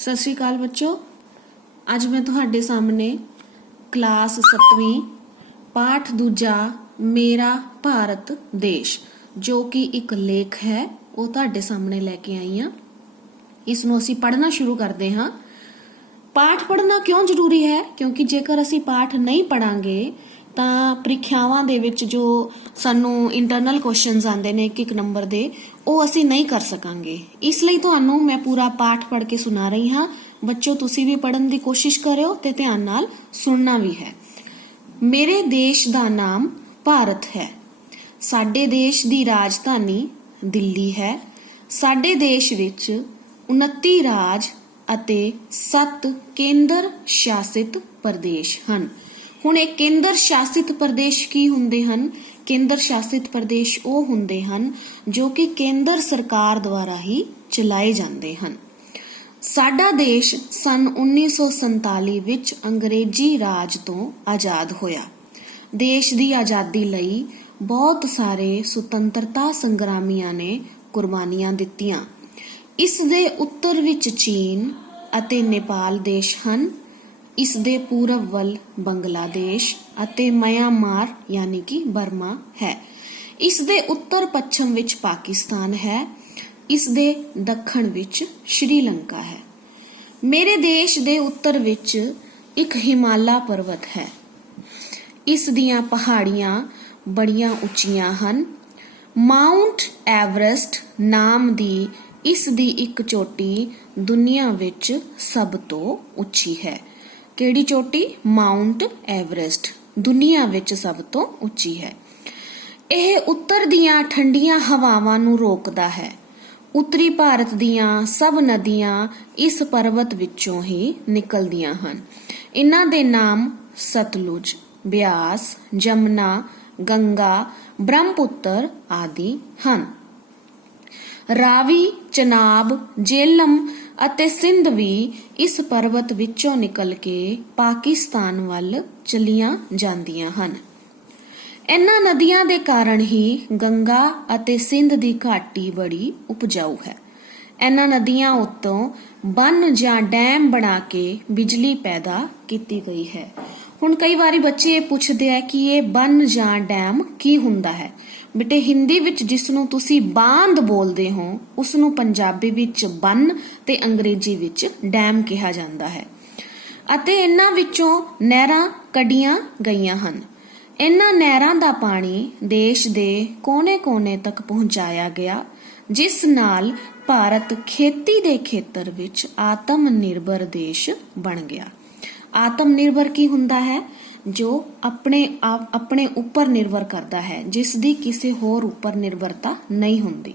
सत श्री अकाल बच्चों। अज मैं तुहाडे सामने क्लास 7वीं पाठ दूजा मेरा भारत देश जो कि एक लेख है वो तुहाडे सामने लैके आई हाँ। इसनों असीं पढ़ना शुरू करते हाँ। पाठ पढ़ना क्यों जरूरी है? क्योंकि जेकर असीं पाठ नहीं पढ़ांगे ਤਾਂ ਪ੍ਰੀਖਿਆਵਾਂ ਦੇ ਵਿੱਚ ਜੋ ਸਾਨੂੰ ਇੰਟਰਨਲ ਕੁਐਸਚਨਸ ਆਉਂਦੇ ਨੇ ਇੱਕ ਨੰਬਰ ਦੇ ਉਹ ਅਸੀਂ ਨਹੀਂ ਕਰ ਸਕਾਂਗੇ। ਇਸ ਲਈ ਤੁਹਾਨੂੰ ਮੈਂ ਪੂਰਾ ਪਾਠ ਪੜ੍ਹ ਕੇ ਸੁਣਾ ਰਹੀ ਹਾਂ। ਬੱਚੋ ਤੁਸੀਂ ਵੀ ਪੜ੍ਹਨ ਦੀ ਕੋਸ਼ਿਸ਼ ਕਰਿਓ ਤੇ ਧਿਆਨ ਨਾਲ ਸੁਣਨਾ ਵੀ ਹੈ। ਮੇਰੇ ਦੇਸ਼ ਦਾ ਨਾਮ ਭਾਰਤ ਹੈ। ਸਾਡੇ ਦੇਸ਼ ਦੀ ਰਾਜਧਾਨੀ ਦਿੱਲੀ ਹੈ। ਸਾਡੇ ਦੇਸ਼ ਵਿੱਚ 29 ਰਾਜ ਅਤੇ 7 ਕੇਂਦਰ ਸ਼ਾਸਿਤ ਪ੍ਰਦੇਸ਼ ਹਨ। ਹੁਣ ਇਹ ਕੇਂਦਰ ਸ਼ਾਸਿਤ ਪ੍ਰਦੇਸ਼ ਕੀ ਹੁੰਦੇ ਹਨ? ਕੇਂਦਰ ਸ਼ਾਸਿਤ ਪ੍ਰਦੇਸ਼ ਉਹ ਹੁੰਦੇ ਹਨ ਜੋ ਕਿ ਕੇਂਦਰ ਸਰਕਾਰ ਦੁਆਰਾ ਹੀ ਚਲਾਏ ਜਾਂਦੇ ਹਨ। ਸਾਡਾ ਦੇਸ਼ ਸਨ 1947 ਵਿੱਚ ਅੰਗਰੇਜ਼ੀ ਰਾਜ ਤੋਂ ਆਜ਼ਾਦ ਹੋਇਆ। ਦੇਸ਼ ਦੀ ਆਜ਼ਾਦੀ ਲਈ ਬਹੁਤ ਸਾਰੇ ਸੁਤੰਤਰਤਾ ਸੰਗਰਾਮੀਆਂ ਨੇ ਕੁਰਬਾਨੀਆਂ ਦਿੱਤੀਆਂ। ਇਸ ਦੇ ਉੱਤਰ ਵਿੱਚ ਚੀਨ ਅਤੇ ਨੇਪਾਲ ਦੇਸ਼ ਹਨ। ਇਸ ਦੇ ਪੂਰਬ ਵੱਲ ਬੰਗਲਾਦੇਸ਼ ਅਤੇ ਮਿਆਂਮਾਰ ਯਾਨੀ ਕਿ ਬਰਮਾ ਹੈ। ਇਸ ਦੇ ਉੱਤਰ ਪੱਛਮ ਵਿੱਚ ਪਾਕਿਸਤਾਨ ਹੈ। ਇਸ ਦੇ ਦੱਖਣ ਵਿੱਚ ਸ਼੍ਰੀਲੰਕਾ ਹੈ। ਮੇਰੇ ਦੇਸ਼ ਦੇ ਉੱਤਰ ਵਿੱਚ ਇੱਕ ਹਿਮਾਲਾ ਪਰਬਤ ਹੈ। ਇਸ ਦੀਆਂ ਪਹਾੜੀਆਂ ਬੜੀਆਂ ਉੱਚੀਆਂ ਹਨ। ਮਾਊਂਟ ਐਵਰੈਸਟ ਨਾਮ ਦੀ ਇਸ ਦੀ ਇੱਕ ਚੋਟੀ ਦੁਨੀਆ ਵਿੱਚ ਸਭ ਤੋਂ ਉੱਚੀ ਹੈ। ਕਿਹੜੀ ਚੋਟੀ? ਮਾਊਂਟ ਐਵਰੈਸਟ ਦੁਨੀਆ ਵਿੱਚ ਸਭ ਤੋਂ ਉੱਚੀ ਹੈ। ਇਹ ਉੱਤਰ ਦੀਆਂ ਠੰਡੀਆਂ ਹਵਾਵਾਂ ਨੂੰ ਰੋਕਦਾ ਹੈ। ਉੱਤਰੀ ਭਾਰਤ ਦੀਆਂ ਸਭ ਨਦੀਆਂ ਇਸ ਪਰਬਤ ਵਿੱਚੋਂ ਹੀ ਨਿਕਲਦੀਆਂ ਹਨ। ਇਹਨਾਂ ਦੇ ਨਾਮ ਸਤਲੁਜ, ਬਿਆਸ, ਜਮਨਾ, ਗੰਗਾ, ਬ੍ਰਹਮਪੁੱਤਰ ਆਦਿ ਹਨ। ਰਾਵੀ, ਚਨਾਬ, ਜੇਹਲਮ ਅਤੇ ਸਿੰਧ ਵੀ ਇਸ ਪਰਬਤ ਵਿੱਚੋਂ ਨਿਕਲ ਕੇ ਪਾਕਿਸਤਾਨ ਵੱਲ ਚਲੀਆਂ ਜਾਂਦੀਆਂ ਹਨ। ਇਹਨਾਂ ਨਦੀਆਂ ਦੇ ਕਾਰਨ ਹੀ ਗੰਗਾ ਅਤੇ ਸਿੰਧ ਦੀ ਘਾਟੀ ਬੜੀ ਉਪਜਾਊ ਹੈ। ਇਹਨਾਂ ਨਦੀਆਂ ਉੱਤੋਂ ਬੰਨ ਜਾਂ ਡੈਮ ਬਣਾ ਕੇ ਬਿਜਲੀ ਪੈਦਾ ਕੀਤੀ ਗਈ ਹੈ। ਹੁਣ ਕਈ ਵਾਰੀ ਬੱਚੇ ਇਹ ਪੁੱਛਦੇ ਆ ਕਿ ਇਹ ਬੰਨ ਜਾਂ ਡੈਮ ਕੀ ਹੁੰਦਾ ਹੈ। ਬੇਟੇ ਹਿੰਦੀ ਵਿੱਚ ਜਿਸ ਨੂੰ ਤੁਸੀਂ ਬਾਂਧ ਬੋਲਦੇ ਹੋ ਉਸ ਨੂੰ ਪੰਜਾਬੀ ਵਿੱਚ ਬੰਨ ਤੇ ਅੰਗਰੇਜ਼ੀ ਵਿੱਚ ਡੈਮ ਕਿਹਾ ਜਾਂਦਾ ਹੈ। ਅਤੇ ਇਹਨਾਂ ਵਿੱਚੋਂ ਨਹਿਰਾਂ ਕੱਢੀਆਂ ਗਈਆਂ ਹਨ। ਇਹਨਾਂ ਨਹਿਰਾਂ ਦਾ ਪਾਣੀ ਦੇਸ਼ ਦੇ ਕੋਨੇ-ਕੋਨੇ ਤੱਕ ਪਹੁੰਚਾਇਆ ਗਿਆ, ਜਿਸ ਨਾਲ ਭਾਰਤ ਖੇਤੀ ਦੇ ਖੇਤਰ ਵਿੱਚ ਆਤਮ ਨਿਰਭਰ ਦੇਸ਼ ਬਣ ਗਿਆ। ਆਤਮ ਨਿਰਭਰ ਕੀ ਹੁੰਦਾ ਹੈ? ਜੋ ਆਪਣੇ ਉੱਪਰ ਨਿਰਭਰ ਕਰਦਾ ਹੈ, ਜਿਸ ਦੀ ਕਿਸੇ ਹੋਰ ਉੱਪਰ ਨਿਰਭਰਤਾ ਨਹੀਂ ਹੁੰਦੀ।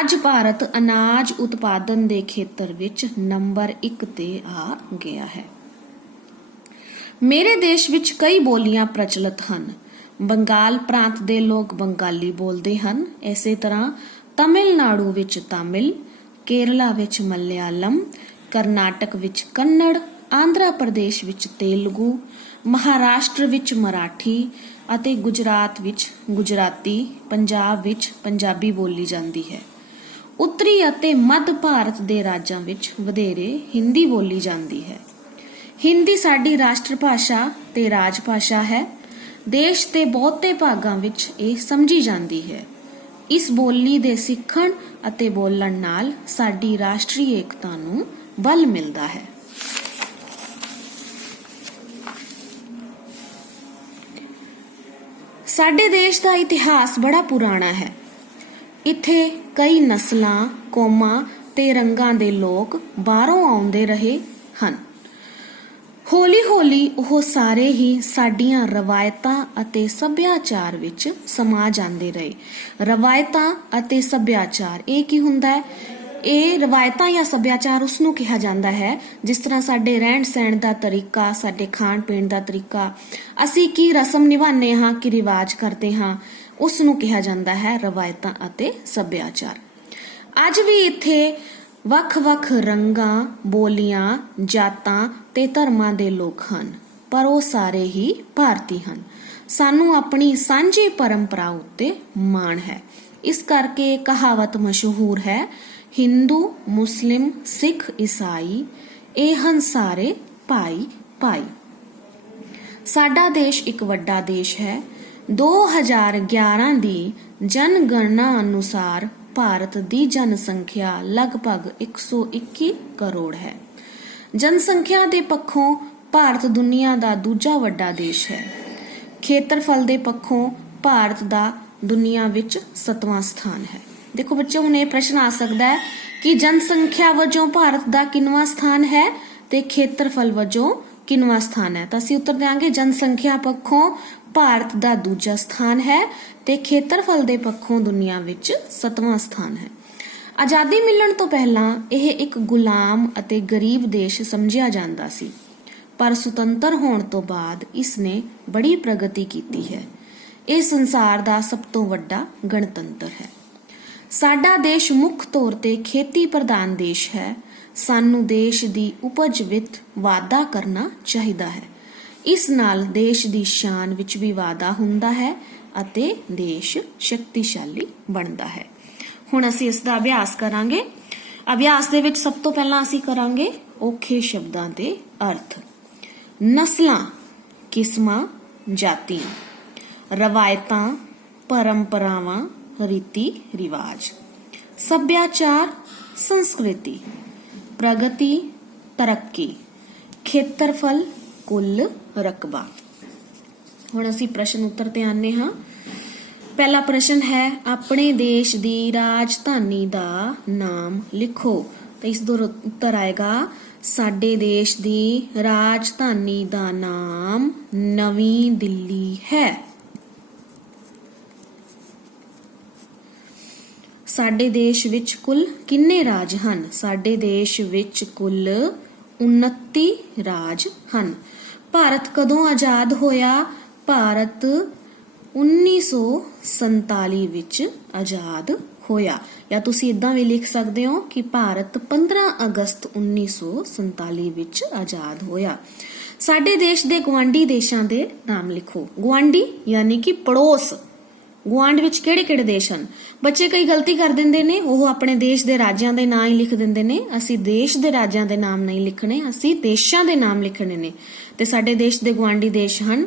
ਅੱਜ ਭਾਰਤ ਅਨਾਜ ਉਤਪਾਦਨ ਦੇ ਖੇਤਰ ਵਿੱਚ ਨੰਬਰ 1 ਤੇ ਆ ਗਿਆ ਹੈ। ਮੇਰੇ ਦੇਸ਼ ਵਿੱਚ ਕਈ ਬੋਲੀਆਂ ਪ੍ਰਚਲਿਤ ਹਨ। ਬੰਗਾਲ ਪ੍ਰਾਂਤ ਦੇ ਲੋਕ ਬੰਗਾਲੀ ਬੋਲਦੇ ਹਨ। ਇਸੇ ਤਰ੍ਹਾਂ ਤਮਿਲਨਾਡੂ ਵਿੱਚ ਤਾਮਿਲ, ਕੇਰਲਾ ਵਿੱਚ ਮਲਿਆਲਮ, ਕਰਨਾਟਕ ਵਿੱਚ ਕੰਨੜ, ਆਂਧਰਾ ਪ੍ਰਦੇਸ਼ ਵਿੱਚ ਤੇਲਗੂ, ਮਹਾਰਾਸ਼ਟਰ ਵਿੱਚ ਮਰਾਠੀ ਅਤੇ ਗੁਜਰਾਤ ਵਿੱਚ ਗੁਜਰਾਤੀ, ਪੰਜਾਬ ਵਿੱਚ ਪੰਜਾਬੀ ਬੋਲੀ ਜਾਂਦੀ ਹੈ। ਉੱਤਰੀ ਅਤੇ ਮੱਧ ਭਾਰਤ ਦੇ ਰਾਜਾਂ ਵਿੱਚ ਵਧੇਰੇ ਹਿੰਦੀ ਬੋਲੀ ਜਾਂਦੀ ਹੈ। ਹਿੰਦੀ ਸਾਡੀ ਰਾਸ਼ਟਰ ਭਾਸ਼ਾ ਤੇ ਰਾਜ ਭਾਸ਼ਾ ਹੈ। ਦੇਸ਼ ਦੇ ਬਹੁਤੇ ਭਾਗਾਂ ਵਿੱਚ ਇਹ ਸਮਝੀ ਜਾਂਦੀ ਹੈ। ਇਸ ਬੋਲੀ ਦੇ ਸਿੱਖਣ ਅਤੇ ਬੋਲਣ ਨਾਲ ਸਾਡੀ ਰਾਸ਼ਟਰੀ ਏਕਤਾ ਨੂੰ ਬਲ ਮਿਲਦਾ ਹੈ। ਸਾਡੇ ਦੇਸ਼ ਦਾ ਇਤਿਹਾਸ ਬੜਾ ਪੁਰਾਣਾ ਹੈ। ਇੱਥੇ ਕਈ ਨਸਲਾਂ, ਕੌਮਾਂ ਤੇ ਰੰਗਾਂ ਦੇ ਲੋਕ ਬਾਹਰੋਂ ਆਉਂਦੇ ਰਹੇ ਹਨ। ਹੌਲੀ-ਹੌਲੀ ਉਹ ਸਾਰੇ ਹੀ ਸਾਡੀਆਂ ਰਵਾਇਤਾਂ ਅਤੇ ਸੱਭਿਆਚਾਰ ਵਿੱਚ ਸਮਾ ਜਾਂਦੇ ਰਹੇ। ਰਵਾਇਤਾਂ ਅਤੇ ਸੱਭਿਆਚਾਰ ਇਹ ਕੀ ਹੁੰਦਾ ਹੈ? ਇਹ ਰਵਾਇਤਾਂ ਜਾਂ ਸੱਭਿਆਚਾਰ ਉਸ ਨੂੰ ਕਿਹਾ ਜਾਂਦਾ ਹੈ ਜਿਸ ਤਰ੍ਹਾਂ ਸਾਡੇ ਰਹਿਣ ਸਹਿਣ ਦਾ ਤਰੀਕਾ, ਸਾਡੇ ਖਾਣ ਪੀਣ ਦਾ ਤਰੀਕਾ, ਅਸੀਂ ਕੀ ਰਸਮ ਨਿਭਾਉਂਦੇ ਹਾਂ, ਕੀ ਰਿਵਾਜ ਕਰਦੇ ਹਾਂ, ਉਸ ਨੂੰ ਕਿਹਾ ਜਾਂਦਾ ਹੈ ਰਵਾਇਤਾਂ ਅਤੇ ਸੱਭਿਆਚਾਰ। ਅੱਜ ਵੀ ਇੱਥੇ ਵੱਖ-ਵੱਖ ਰੰਗਾਂ, ਬੋਲੀਆਂ, ਜਾਤਾਂ ਤੇ ਧਰਮਾਂ ਦੇ ਲੋਕ ਹਨ, ਪਰ ਉਹ ਸਾਰੇ ਹੀ ਭਾਰਤੀ ਹਨ। ਸਾਨੂੰ ਆਪਣੀ ਸਾਂਝੀ ਪਰੰਪਰਾ ਉੱਤੇ ਮਾਣ ਹੈ। ਇਸ ਕਰਕੇ ਕਹਾਵਤ ਮਸ਼ਹੂਰ ਹੈ ਹਿੰਦੂ ਮੁਸਲਿਮ ਸਿੱਖ ਈਸਾਈ ਇਹ ਹਨ ਸਾਰੇ ਭਾਈ ਭਾਈ। ਸਾਡਾ ਦੇਸ਼ ਇੱਕ ਵੱਡਾ ਦੇਸ਼ ਹੈ। 2011 ਦੀ ਜਨਗਣਨਾ ਅਨੁਸਾਰ ਭਾਰਤ ਦੀ ਜਨਸੰਖਿਆ ਲਗਭਗ 121 ਕਰੋੜ ਹੈ। ਜਨਸੰਖਿਆ ਦੇ ਪੱਖੋਂ ਭਾਰਤ ਦੁਨੀਆ ਦਾ ਦੂਜਾ ਵੱਡਾ ਦੇਸ਼ ਹੈ। ਖੇਤਰਫਲ ਦੇ ਪੱਖੋਂ ਭਾਰਤ ਦਾ ਦੁਨੀਆ ਵਿੱਚ 7ਵਾਂ ਸਥਾਨ ਹੈ। ਦੇਖੋ ਬੱਚੋ, ਹੁਣ ਇਹ ਪ੍ਰਸ਼ਨ ਆ ਸਕਦਾ ਹੈ ਕਿ ਜਨਸੰਖਿਆ ਵਜੋਂ ਭਾਰਤ ਦਾ ਕਿੰਨਵਾਂ ਸਥਾਨ ਹੈ ਤੇ ਖੇਤਰਫਲ ਵਜੋਂ ਕਿੰਨਵਾਂ ਸਥਾਨ ਹੈ। ਤਾਂ ਅਸੀਂ ਉੱਤਰ ਦੇਵਾਂਗੇ ਜਨਸੰਖਿਆ ਪੱਖੋਂ ਭਾਰਤ ਦਾ ਦੂਜਾ ਸਥਾਨ ਹੈ ਤੇ ਖੇਤਰਫਲ ਦੇ ਪੱਖੋਂ ਦੁਨੀਆ ਵਿੱਚ 7ਵਾਂ ਸਥਾਨ ਹੈ। ਆਜ਼ਾਦੀ ਮਿਲਣ ਤੋਂ ਪਹਿਲਾਂ ਇਹ ਇੱਕ ਗੁਲਾਮ ਅਤੇ ਗਰੀਬ ਦੇਸ਼ ਸਮਝਿਆ ਜਾਂਦਾ ਸੀ, ਪਰ ਸੁਤੰਤਰ ਹੋਣ ਤੋਂ ਬਾਅਦ ਇਸ ਨੇ ਬੜੀ ਪ੍ਰਗਤੀ ਕੀਤੀ ਹੈ। ਇਹ ਸੰਸਾਰ ਦਾ ਸਭ ਤੋਂ ਵੱਡਾ ਗਣਤੰਤਰ ਹੈ। ਸਾਡਾ ਦੇਸ਼ ਮੁੱਖ ਤੌਰ ਤੇ ਖੇਤੀ ਪ੍ਰਧਾਨ ਦੇਸ਼ ਹੈ। ਸਾਨੂੰ ਦੇਸ਼ ਦੀ ਉਪਜ ਵਿੱਚ ਵਾਧਾ ਕਰਨਾ ਚਾਹੀਦਾ ਹੈ। ਇਸ ਨਾਲ ਦੇਸ਼ ਦੀ ਸ਼ਾਨ ਵਿੱਚ ਵੀ ਵਾਧਾ ਹੁੰਦਾ ਹੈ ਅਤੇ ਦੇਸ਼ ਸ਼ਕਤੀਸ਼ਾਲੀ ਬਣਦਾ ਹੈ। ਹੁਣ ਅਸੀਂ ਇਸ ਦਾ ਅਭਿਆਸ ਕਰਾਂਗੇ। ਅਭਿਆਸ ਦੇ ਵਿੱਚ ਸਭ ਤੋਂ ਪਹਿਲਾਂ ਅਸੀਂ ਕਰਾਂਗੇ ਔਖੇ ਸ਼ਬਦਾਂ ਦੇ ਅਰਥ। ਨਸਲਾਂ, ਕਿਸਮਾਂ, ਜਾਤੀਆਂ, ਰਵਾਇਤਾਂ, ਪਰੰਪਰਾਵਾਂ, ਰੀਤੀ ਰਿਵਾਜ, ਸੱਭਿਆਚਾਰ, ਸੰਸਕ੍ਰਿਤੀ, ਪ੍ਰਗਤੀ, ਤਰੱਕੀ, ਖੇਤਰਫਲ, ਕੁੱਲ, ਰਕਬਾ। ਹੁਣ ਅਸੀਂ ਪ੍ਰਸ਼ਨ ਉੱਤਰ ਤੇ ਆਨੇ ਹਾਂ। ਪਹਿਲਾ ਪ੍ਰਸ਼ਨ ਹੈ, ਆਪਣੇ ਦੇਸ਼ ਦੀ ਰਾਜਧਾਨੀ ਦਾ ਨਾਮ ਲਿਖੋ। ਤਾਂ ਇਸ ਦਾ ਉੱਤਰ ਆਏਗਾ, ਸਾਡੇ ਦੇਸ਼ ਦੀ ਰਾਜਧਾਨੀ ਦਾ ਨਾਮ ਨਵੀਂ ਦਿੱਲੀ ਹੈ। ਸਾਡੇ ਦੇਸ਼ ਵਿੱਚ ਕੁੱਲ ਕਿੰਨੇ ਰਾਜ ਹਨ? ਸਾਡੇ ਦੇਸ਼ ਵਿੱਚ ਕੁੱਲ 29 ਰਾਜ ਹਨ। ਭਾਰਤ ਕਦੋਂ ਆਜ਼ਾਦ ਹੋਇਆ? ਭਾਰਤ 1947 ਵਿੱਚ ਆਜ਼ਾਦ ਹੋਇਆ। ਜਾਂ ਤੁਸੀਂ ਇਦਾਂ ਵੀ ਲਿਖ ਸਕਦੇ ਹੋ ਕਿ ਭਾਰਤ 15 ਅਗਸਤ 1947 ਵਿੱਚ ਆਜ਼ਾਦ ਹੋਇਆ। ਸਾਡੇ ਦੇਸ਼ ਦੇ ਗੁਆਂਢੀ ਦੇਸ਼ਾਂ ਦੇ ਨਾਮ ਲਿਖੋ। ਗੁਆਂਢੀ ਯਾਨੀ ਕਿ ਪੜੋਸ। ਗੁਆਂਢ ਵਿੱਚ ਕਿਹੜੇ ਕਿਹੜੇ ਦੇਸ਼ ਹਨ? ਬੱਚੇ ਕਈ ਗਲਤੀ ਕਰ ਦਿੰਦੇ ਨੇ, ਉਹ ਆਪਣੇ ਦੇਸ਼ ਦੇ ਰਾਜਾਂ ਦੇ ਨਾਂ ਹੀ ਲਿਖ ਦਿੰਦੇ ਨੇ। ਅਸੀਂ ਦੇਸ਼ ਦੇ ਰਾਜਾਂ ਦੇ ਨਾਮ ਨਹੀਂ ਲਿਖਣੇ, ਅਸੀਂ ਦੇਸ਼ਾਂ ਦੇ ਨਾਮ ਲਿਖਣੇ ਨੇ। ਤੇ ਸਾਡੇ ਦੇਸ਼ ਦੇ ਗੁਆਂਢੀ ਦੇਸ਼ ਹਨ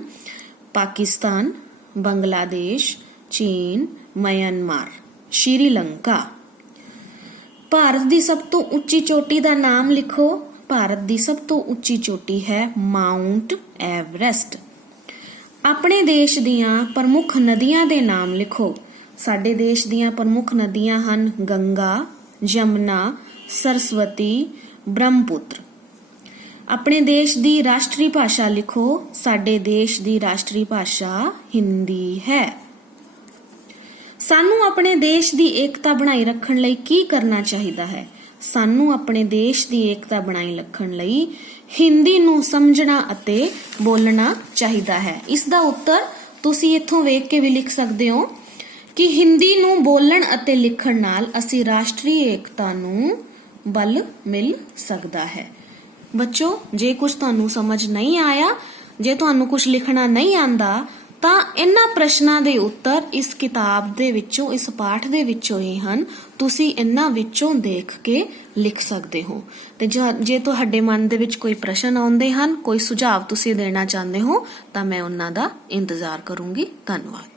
ਪਾਕਿਸਤਾਨ, ਬੰਗਲਾਦੇਸ਼, ਚੀਨ, ਮਿਆਂਮਾਰ, ਸ਼੍ਰੀਲੰਕਾ। ਭਾਰਤ ਦੀ ਸਭ ਤੋਂ ਉੱਚੀ ਚੋਟੀ ਦਾ ਨਾਮ ਲਿਖੋ। ਭਾਰਤ ਦੀ ਸਭ ਤੋਂ ਉੱਚੀ ਚੋਟੀ ਹੈ ਮਾਊਂਟ ਐਵਰੈਸਟ। ਆਪਣੇ ਦੇਸ਼ ਦੀਆਂ ਪ੍ਰਮੁੱਖ ਨਦੀਆਂ ਦੇ ਨਾਮ ਲਿਖੋ। ਸਾਡੇ ਦੇਸ਼ ਦੀਆਂ ਪ੍ਰਮੁੱਖ ਨਦੀਆਂ ਹਨ ਗੰਗਾ, ਜਮਨਾ, ਸਰਸਵਤੀ, ਬ੍ਰਹਮਪੁੱਤਰ। ਆਪਣੇ ਦੇਸ਼ ਦੀ ਰਾਸ਼ਟਰੀ ਭਾਸ਼ਾ ਲਿਖੋ। ਸਾਡੇ ਦੇਸ਼ ਦੀ ਰਾਸ਼ਟਰੀ ਭਾਸ਼ਾ ਹਿੰਦੀ ਹੈ। ਸਾਨੂੰ ਆਪਣੇ ਦੇਸ਼ ਦੀ ਏਕਤਾ ਬਣਾਈ ਰੱਖਣ ਲਈ ਕੀ ਕਰਨਾ ਚਾਹੀਦਾ ਹੈ? ਸਾਨੂੰ ਆਪਣੇ ਦੇਸ਼ ਦੀ ਏਕਤਾ ਬਣਾਈ ਰੱਖਣ ਲਈ ਹਿੰਦੀ ਨੂੰ ਸਮਝਣਾ ਅਤੇ ਬੋਲਣਾ ਚਾਹੀਦਾ ਹੈ। ਇਸ ਦਾ ਉੱਤਰ ਤੁਸੀਂ ਇੱਥੋਂ ਵੇਖ ਕੇ ਵੀ ਲਿਖ ਸਕਦੇ ਹੋ ਕਿ ਹਿੰਦੀ ਨੂੰ ਬੋਲਣ ਅਤੇ ਲਿਖਣ ਨਾਲ ਅਸੀਂ ਰਾਸ਼ਟਰੀ ਏਕਤਾ ਨੂੰ ਬਲ ਮਿਲ ਸਕਦਾ ਹੈ। ਬੱਚੋ, ਜੇ ਕੁਝ ਤੁਹਾਨੂੰ ਸਮਝ ਨਹੀਂ ਆਇਆ, ਜੇ ਤੁਹਾਨੂੰ ਕੁਝ ਲਿਖਣਾ ਨਹੀਂ ਆਂਦਾ, ਤਾਂ ਇਹਨਾਂ ਪ੍ਰਸ਼ਨਾਂ ਦੇ ਉੱਤਰ ਇਸ ਕਿਤਾਬ ਦੇ ਵਿੱਚੋਂ, ਇਸ ਪਾਠ ਦੇ ਵਿੱਚੋਂ ਹੀ ਹਨ। ਤੁਸੀਂ ਇਹਨਾਂ ਵਿੱਚੋਂ ਦੇਖ ਕੇ ਲਿਖ ਸਕਦੇ ਹੋ। ਤੇ ਜੇ ਤੁਹਾਡੇ ਮਨ ਦੇ ਵਿੱਚ ਕੋਈ ਪ੍ਰਸ਼ਨ ਆਉਂਦੇ ਹਨ, ਕੋਈ ਸੁਝਾਅ ਤੁਸੀਂ ਦੇਣਾ ਚਾਹੁੰਦੇ ਹੋ, ਤਾਂ ਮੈਂ ਉਹਨਾਂ ਦਾ ਇੰਤਜ਼ਾਰ ਕਰੂੰਗੀ। ਧੰਨਵਾਦ।